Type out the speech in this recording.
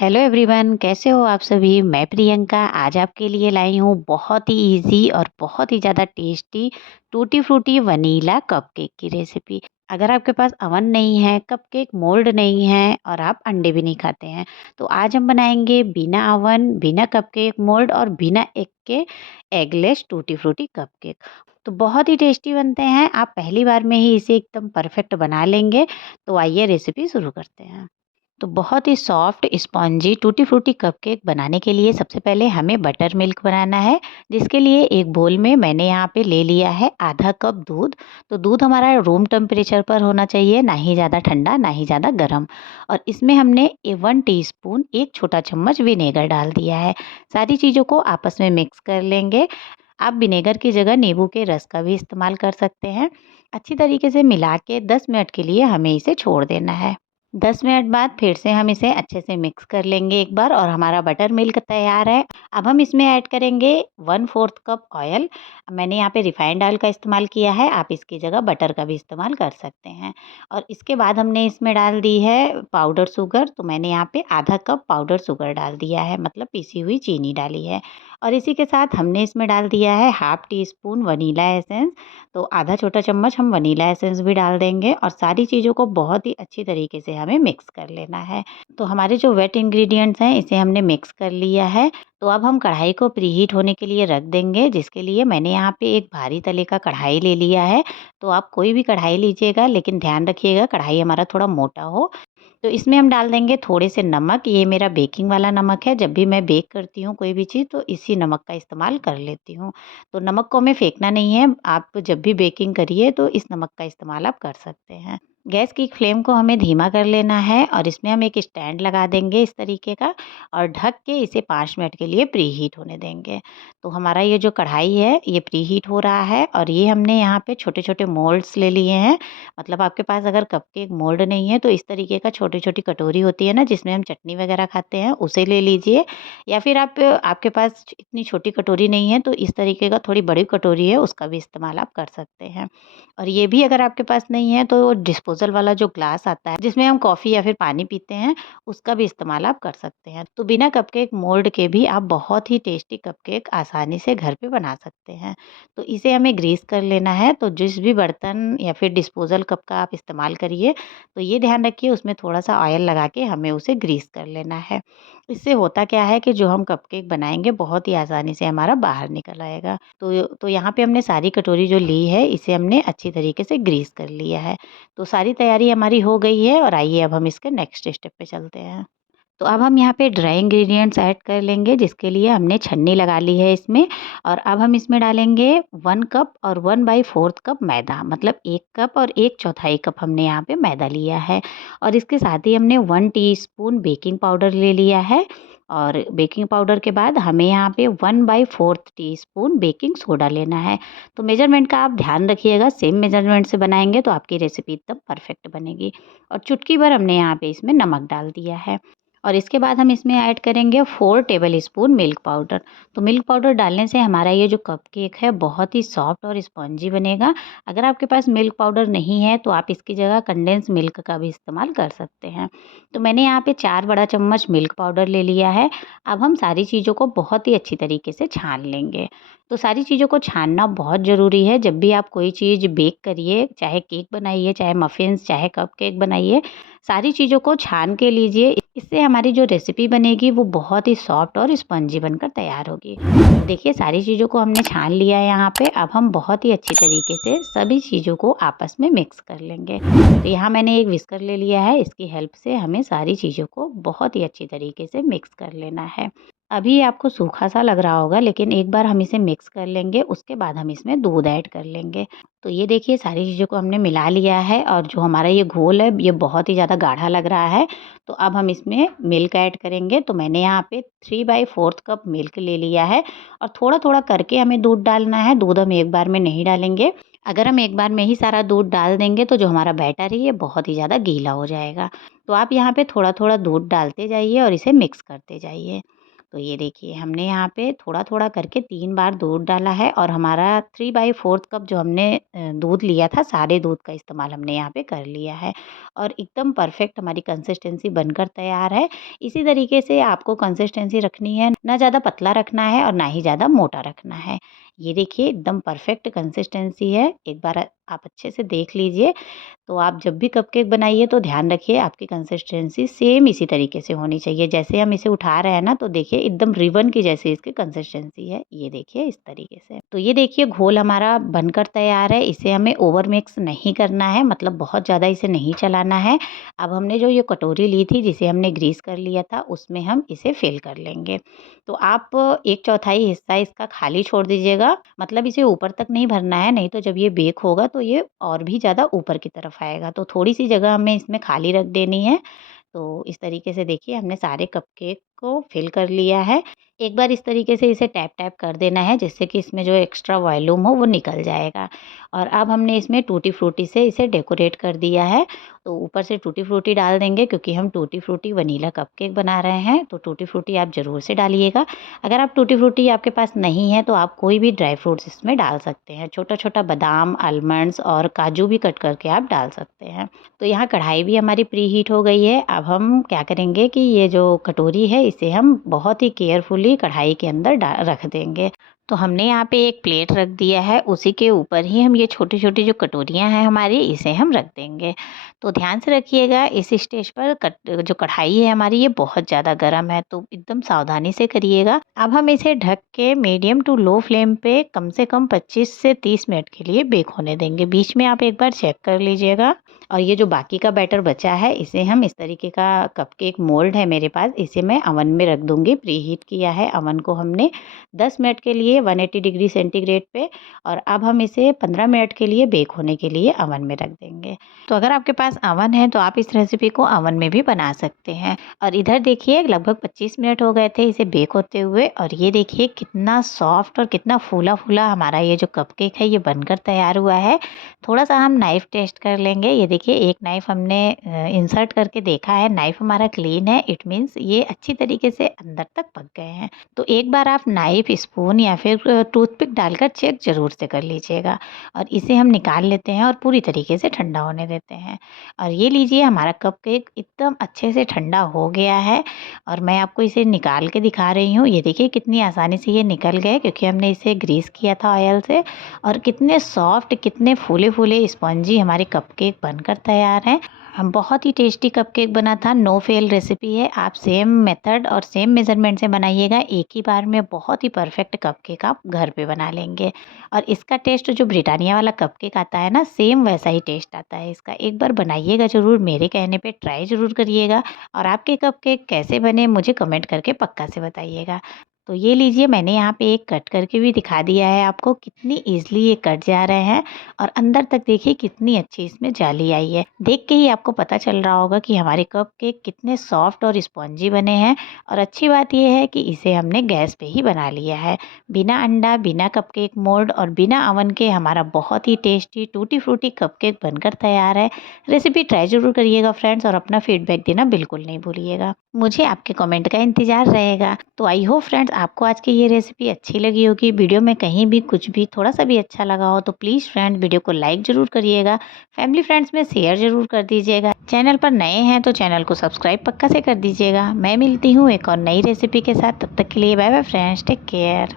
Hello everyone, कैसे हो आप सभी। मैं प्रियंका आज आपके लिए लाई हूँ बहुत ही इजी और बहुत ही ज़्यादा tasty tutti frutti vanilla cupcake की रेसिपी। अगर आपके पास अवन नहीं है, कपकेक मोल्ड नहीं है और आप अंडे भी नहीं खाते हैं, तो आज हम बनाएंगे बिना अवन, बिना कपकेक मोल्ड और बिना एग के एगलेस टूटी फ्रूटी कपकेक। तो बहुत ही टेस्टी बनते हैं। आप पहली बार में ही इसे एकदम परफेक्ट बना लेंगे। तो आइए रेसिपी शुरू करते हैं। तो बहुत ही soft spongy tutti frutti cupcake बनाने के लिए सबसे पहले हमें बटर मिल्क बनाना है। जिसके लिए एक बोल में मैंने यहाँ पे ले लिया है आधा कप दूध। तो दूध हमारा रूम टेम्परेचर पर होना चाहिए, ना ही ज़्यादा ठंडा ना ही ज़्यादा गर्म। और इसमें हमने 1 टीस्पून, एक छोटा चम्मच विनेगर डाल दिया है। सारी चीज़ों को आपस में मिक्स कर लेंगे। आप विनेगर की जगह नींबू के रस का भी इस्तेमाल कर सकते हैं। अच्छी तरीके से मिला के 10 मिनट के लिए हमें इसे छोड़ देना है। 10 मिनट बाद फिर से हम इसे अच्छे से मिक्स कर लेंगे एक बार, और हमारा बटर मिल्क तैयार है। अब हम इसमें ऐड करेंगे 1/4 कप ऑयल। मैंने यहाँ पे रिफाइंड ऑयल का इस्तेमाल किया है, आप इसकी जगह बटर का भी इस्तेमाल कर सकते हैं। और इसके बाद हमने इसमें डाल दी है पाउडर शुगर। तो मैंने यहाँ पे आधा कप पाउडर शुगर डाल दिया है, मतलब पिसी हुई चीनी डाली है। और इसी के साथ हमने इसमें डाल दिया है 1/2 टीस्पून वनीला एसेंस। तो आधा छोटा चम्मच हम वनीला एसेंस भी डाल देंगे, और सारी चीज़ों को बहुत ही अच्छी तरीके से हमें मिक्स कर लेना है। तो हमारे जो वेट इंग्रेडिएंट्स हैं इसे हमने मिक्स कर लिया है। तो अब हम कढ़ाई को प्रीहीट होने के लिए रख देंगे, जिसके लिए मैंने यहाँ पे एक भारी तले का कढ़ाई ले लिया है। तो आप कोई भी कढ़ाई लीजिएगा, लेकिन ध्यान रखिएगा कढ़ाई हमारा थोड़ा मोटा हो। तो इसमें हम डाल देंगे थोड़े से नमक। ये मेरा बेकिंग वाला नमक है। जब भी मैं बेक करती हूँ कोई भी चीज़, तो इसी नमक का इस्तेमाल कर लेती हूँ। तो नमक को हमें फेंकना नहीं है। आप जब भी बेकिंग करिए तो इस नमक का इस्तेमाल आप कर सकते हैं। गैस की फ्लेम को हमें धीमा कर लेना है, और इसमें हम एक स्टैंड लगा देंगे इस तरीके का, और ढक के इसे 5 मिनट के लिए प्री हीट होने देंगे। तो हमारा ये जो कढ़ाई है ये प्री हीट हो रहा है, और ये हमने यहाँ पे छोटे छोटे मोल्ड्स ले लिए हैं। मतलब आपके पास अगर कपकेक मोल्ड नहीं है तो इस तरीके का छोटी छोटी कटोरी होती है ना, जिसमें हम चटनी वगैरह खाते हैं, उसे ले लीजिए। या फिर आपके पास इतनी छोटी कटोरी नहीं है तो इस तरीके का थोड़ी बड़ी कटोरी है, उसका भी इस्तेमाल आप कर सकते हैं। और ये भी अगर आपके पास नहीं है तो डिस्पोजल वाला जो ग्लास आता है जिसमें हम कॉफ़ी या फिर पानी पीते हैं, उसका भी इस्तेमाल आप कर सकते हैं। तो बिना कपकेक मोल्ड के भी आप बहुत ही टेस्टी कपकेक आसानी से घर पे बना सकते हैं। तो इसे हमें ग्रीस कर लेना है। तो जिस भी बर्तन या फिर डिस्पोजल कप का आप इस्तेमाल करिए, तो ये ध्यान रखिए उसमें थोड़ा-सा ऑयल लगा के हमें उसे ग्रीस कर लेना है। इससे होता क्या है कि जो हम कपकेक बनाएँगे बहुत ही आसानी से हमारा बाहर निकल आएगा। तो यहाँ पे हमने सारी कटोरी जो ली है इसे हमने अच्छी तरीके से ग्रीस कर लिया है। तो सारी तैयारी हमारी हो गई है, और आइए अब हम इसके नेक्स्ट स्टेप पे चलते हैं। तो अब हम यहाँ पे ड्राई इंग्रेडिएंट्स ऐड कर लेंगे, जिसके लिए हमने छन्नी लगा ली है इसमें। और अब हम इसमें डालेंगे 1 कप और 1/4 कप मैदा, मतलब 1 कप और 1/4 कप हमने यहाँ पे मैदा लिया है। और इसके साथ ही हमने 1 टीस्पून बेकिंग पाउडर ले लिया है। और बेकिंग पाउडर के बाद हमें यहाँ पे 1/4 टीस्पून बेकिंग सोडा लेना है। तो मेजरमेंट का आप ध्यान रखिएगा, सेम मेजरमेंट से बनाएंगे तो आपकी रेसिपी एकदम परफेक्ट बनेगी। और चुटकी भर हमने यहाँ पे इसमें नमक डाल दिया है। और इसके बाद हम इसमें ऐड करेंगे 4 टेबल स्पून मिल्क पाउडर। तो मिल्क पाउडर डालने से हमारा ये जो कपकेक है बहुत ही सॉफ्ट और स्पॉन्जी बनेगा। अगर आपके पास मिल्क पाउडर नहीं है तो आप इसकी जगह कंडेंस मिल्क का भी इस्तेमाल कर सकते हैं। तो मैंने यहाँ पे 4 बड़ा चम्मच मिल्क पाउडर ले लिया है। अब हम सारी चीज़ों को बहुत ही अच्छी तरीके से छान लेंगे। तो सारी चीज़ों को छानना बहुत ज़रूरी है। जब भी आप कोई चीज़ बेक करिए, चाहे केक बनाइए, चाहे मफ़िन्स, चाहे कपकेक बनाइए, सारी चीज़ों को छान के लीजिए। इससे हमारी जो रेसिपी बनेगी वो बहुत ही सॉफ्ट और स्पंजी बनकर तैयार होगी। तो देखिए सारी चीज़ों को हमने छान लिया है यहाँ पे। अब हम बहुत ही अच्छी तरीके से सभी चीज़ों को आपस में मिक्स कर लेंगे। तो यहाँ मैंने एक विस्कर ले लिया है, इसकी हेल्प से हमें सारी चीज़ों को बहुत ही अच्छी तरीके से मिक्स कर लेना है। अभी आपको सूखा सा लग रहा होगा, लेकिन एक बार हम इसे मिक्स कर लेंगे उसके बाद हम इसमें दूध ऐड कर लेंगे। तो ये देखिए सारी चीज़ों को हमने मिला लिया है, और जो हमारा ये घोल है ये बहुत ही ज़्यादा गाढ़ा लग रहा है। तो अब हम इसमें मिल्क ऐड करेंगे। तो मैंने यहाँ पे 3/4 कप मिल्क ले लिया है, और थोड़ा-थोड़ा करके हमें दूध डालना है। दूध हम एक बार में नहीं डालेंगे। अगर हम एक बार में ही सारा दूध डाल देंगे तो जो हमारा बैटर है ये बहुत ही ज़्यादा गीला हो जाएगा। तो आप यहाँ पे थोड़ा-थोड़ा दूध डालते जाइए और इसे मिक्स करते जाइए। तो ये देखिए हमने यहाँ पे थोड़ा-थोड़ा करके 3 बार दूध डाला है और हमारा 3/4 कप जो हमने दूध लिया था, सारे दूध का इस्तेमाल हमने यहाँ पे कर लिया है और एकदम परफेक्ट हमारी कंसिस्टेंसी बनकर तैयार है। इसी तरीके से आपको कंसिस्टेंसी रखनी है, ना ज़्यादा पतला रखना है और ना ही ज़्यादा मोटा रखना है। ये देखिए एकदम परफेक्ट कंसिस्टेंसी है, एक बार आप अच्छे से देख लीजिए। तो आप जब भी कपकेक बनाइए तो ध्यान रखिए आपकी कंसिस्टेंसी सेम इसी तरीके से होनी चाहिए। जैसे हम इसे उठा रहे हैं ना तो देखिए एकदम रिबन की जैसे इसकी कंसिस्टेंसी है। ये देखिए इस तरीके से। तो ये देखिए घोल हमारा बनकर तैयार है। इसे हमें ओवर मिक्स नहीं करना है, मतलब बहुत ज़्यादा इसे नहीं चलाना है। अब हमने जो ये कटोरी ली थी जिसे हमने ग्रीस कर लिया था उसमें हम इसे फिल कर लेंगे। तो आप 1/4 हिस्सा इसका खाली छोड़ दीजिएगा, मतलब इसे ऊपर तक नहीं भरना है, नहीं तो जब ये बेक होगा तो ये और भी ज़्यादा ऊपर की तरफ आएगा। तो थोड़ी-सी जगह हमें इसमें खाली रख देनी है। तो इस तरीके से देखिए हमने सारे कपकेक को फिल कर लिया है। एक बार इस तरीके से इसे टैप-टैप कर देना है जिससे कि इसमें जो एक्स्ट्रा वॉल्यूम हो वो निकल जाएगा। और अब हमने इसमें टूटी फ्रूटी से इसे डेकोरेट कर दिया है। तो ऊपर से टूटी फ्रूटी डाल देंगे क्योंकि हम टूटी फ्रूटी वनीला कपकेक बना रहे हैं, तो टूटी फ्रूटी आप ज़रूर से डालिएगा। अगर आप टूटी फ्रूटी आपके पास नहीं है तो आप कोई भी ड्राई फ्रूट्स इसमें डाल सकते हैं। छोटा-छोटा बादाम, आलमंड्स और काजू भी कट करके आप डाल सकते हैं। तो यहाँ कढ़ाई भी हमारी प्री हीट हो गई है। अब हम क्या करेंगे कि ये जो कटोरी है इसे हम बहुत ही केयरफुली कढ़ाई के अंदर रख देंगे। तो हमने यहाँ पे एक प्लेट रख दिया है, उसी के ऊपर ही हम ये छोटी-छोटी जो कटोरियाँ हैं हमारी इसे हम रख देंगे। तो ध्यान से रखिएगा इस स्टेज पर जो कढ़ाई है हमारी ये बहुत ज़्यादा गर्म है, तो एकदम सावधानी से करिएगा। अब हम इसे ढक के मीडियम टू लो फ्लेम पे कम से कम 25 से 30 मिनट के लिए बेक होने देंगे। बीच में आप एक बार चेक कर लीजिएगा। और ये जो बाकी का बैटर बचा है इसे हम इस तरीके का कपकेक मोल्ड है मेरे पास, इसे मैं अवन में रख दूँगी। प्री हीट किया है अवन को हमने 10 मिनट के लिए 180 डिग्री सेंटीग्रेड पे, और अब हम इसे 15 मिनट के लिए बेक होने के लिए अवन में रख देंगे। तो अगर आपके पास अवन है तो आप इस रेसिपी को अवन में भी बना सकते हैं। और इधर देखिए लगभग 25 मिनट हो गए थे इसे बेक होते हुए, और ये देखिए कितना सॉफ्ट और कितना फूला-फूला हमारा ये जो कपकेक है ये बनकर तैयार हुआ है। थोड़ा-सा हम नाइफ़ टेस्ट कर लेंगे। ये देखिए एक नाइफ़ हमने इंसर्ट करके देखा है, नाइफ़ हमारा क्लीन है, इट मीन्स ये अच्छी तरीके से अंदर तक पक गए हैं। तो एक बार आप नाइफ़, स्पून या फिर टूथपिक डालकर चेक ज़रूर से कर लीजिएगा। और इसे हम निकाल लेते हैं और पूरी तरीके से ठंडा होने देते हैं। और ये लीजिए हमारा कपकेक एकदम अच्छे से ठंडा हो गया है, और मैं आपको इसे निकाल के दिखा रही हूँ। ये देखिए कितनी आसानी से ये निकल गए क्योंकि हमने इसे ग्रीस किया था ऑयल से, और कितने सॉफ्ट, कितने फूले-फूले स्पॉन्जी हमारे कपकेक बनकर तैयार हैं। हम बहुत ही टेस्टी कपकेक बना था, नो फेल रेसिपी है। आप सेम मेथड और सेम मेज़रमेंट से बनाइएगा, एक ही बार में बहुत ही परफेक्ट कपकेक आप घर पे बना लेंगे। और इसका टेस्ट जो ब्रिटानिया वाला कपकेक आता है ना, सेम वैसा ही टेस्ट आता है इसका। एक बार बनाइएगा ज़रूर, मेरे कहने पे ट्राई ज़रूर करिएगा, और आपके कपकेक कैसे बने मुझे कमेंट करके पक्का से बताइएगा। तो ये लीजिए मैंने यहाँ पे एक कट करके भी दिखा दिया है आपको, कितनी ईज़िली ये कट जा रहे हैं, और अंदर तक देखिए कितनी अच्छी इसमें जाली आई है। देख के ही आपको पता चल रहा होगा कि हमारे कपकेक कितने सॉफ्ट और स्पॉन्जी बने हैं। और अच्छी बात ये है कि इसे हमने गैस पे ही बना लिया है, बिना अंडा, बिना कपकेक मोल्ड और बिना अवन के हमारा बहुत ही टेस्टी टूटी फ्रूटी कपकेक बनकर तैयार है। रेसिपी ट्राई ज़रूर करिएगा फ्रेंड्स, और अपना फीडबैक देना बिल्कुल नहीं भूलिएगा। मुझे आपके कमेंट का इंतज़ार रहेगा। तो आई होप फ्रेंड्स आपको आज की ये रेसिपी अच्छी लगी होगी। वीडियो में कहीं भी कुछ भी थोड़ा सा भी अच्छा लगा हो तो प्लीज़ फ्रेंड वीडियो को लाइक ज़रूर करिएगा, फैमिली फ्रेंड्स में शेयर ज़रूर कर दीजिएगा। चैनल पर नए हैं तो चैनल को सब्सक्राइब पक्का से कर दीजिएगा। मैं मिलती हूँ एक और नई रेसिपी के साथ, तब तक के लिए bye bye friends, take care.